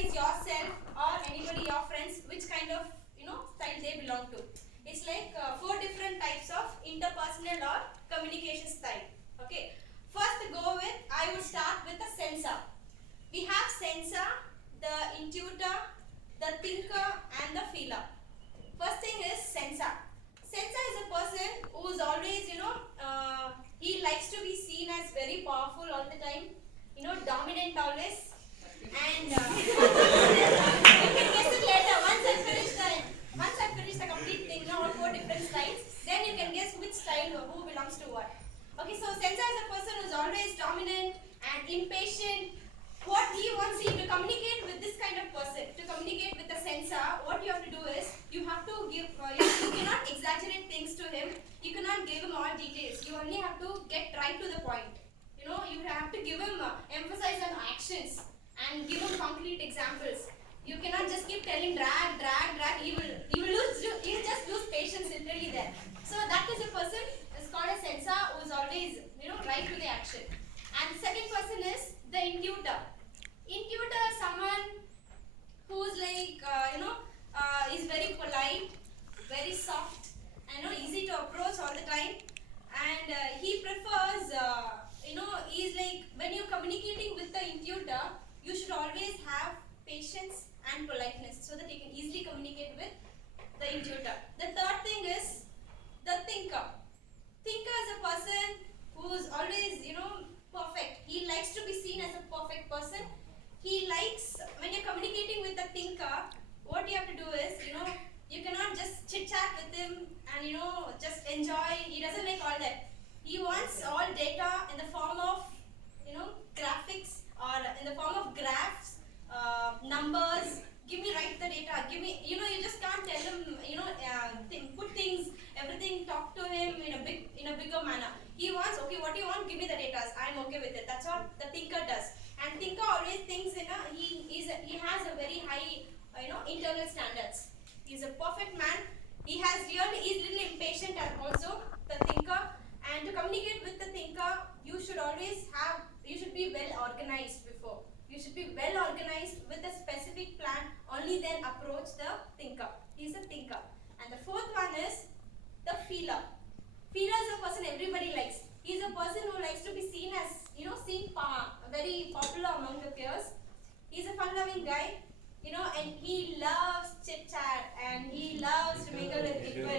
recognize yourself or anybody, your friends, which kind of style they belong to. It's like 4 different types of interpersonal or communication style. Okay. First, go with I would start with the sensor. We have sensor, the intuitor, the thinker, and the feeler. First thing is sensor. Sensor is a person who is always, he likes to be seen as very powerful all the time, dominant always. And you can guess it later. Once I finish the complete thing, all 4 different styles, then you can guess which style or who belongs to what. Okay, so sensor is a person who is always dominant and impatient. What he wants you to communicate with this kind of person, to communicate with the sensor, what you have to do is, you have to give, you cannot exaggerate things to him, you cannot give him all details, you only have to get right to the point. You have to give him, emphasize on actions and give him concrete examples. You cannot just keep telling drag, he will just lose patience literally there. So that is a person, is called a sensor, who is always, right to the action. And the second person is the intuitor. Intuitor is someone who is like, is very polite, very soft, easy to approach all the time. And he prefers, he's like, when you're communicating with the intuitor, you should always have patience and politeness so that you can easily communicate with the intuitor. The third thing is the thinker. Thinker is a person who is always, perfect. He likes to be seen as a perfect person. He likes, when you're communicating with a thinker, what you have to do is, you cannot just chit chat with him and, just enjoy. He doesn't like all that. He wants all data in the form of, graphics or in the form of graphs, numbers. Give me right the data. Give me, you just can't tell him, put things, everything, talk to him in a bigger manner. He wants, okay, what do you want? Give me the data. I'm okay with it. That's what the thinker does. And thinker always thinks, he has a very high, internal standards. He's a perfect man. He's little impatient also, the thinker. And to communicate with the thinker, you should be well organized before. You should be well organized with a specific plan, only then approach the thinker. He's a thinker. And the fourth one is the feeler. Feeler is a person everybody likes. He's a person who likes to be seen as, very popular among the peers. He's a fun-loving guy, and he loves chit-chat and he loves to mingle with people.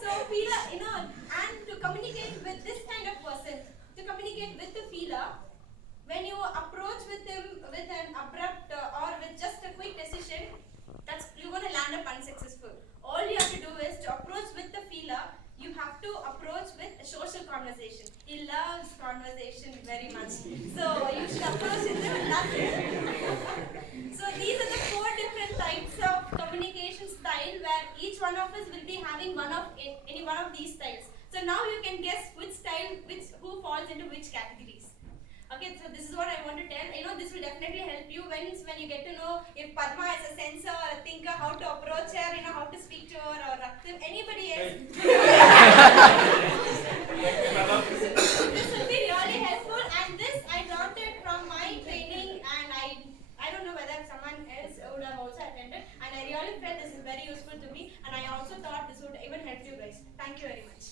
So feeler, and to communicate with this kind of person, to communicate with the feeler, when you approach with him with an abrupt or with just a quick decision, you're going to land up unsuccessful. All you have to do is to approach with the feeler, you have to approach with a social conversation. He loves conversation very much. So you should approach with him and that's it. So these are the 4 different types of communication style where each one of us will be having any one of these styles. So now you can guess which style, who falls into which categories. Okay, so this is what I want to tell. This will definitely help you when you get to know if Padma is a sensor or a thinker, how to approach her, how to speak to her, or Raktim, anybody else. This will be really helpful, and this I learned it from my training, and I don't know whether someone else would have also attended, and I really felt this is very useful to me, and I also thought this would even help you guys. Thank you very much.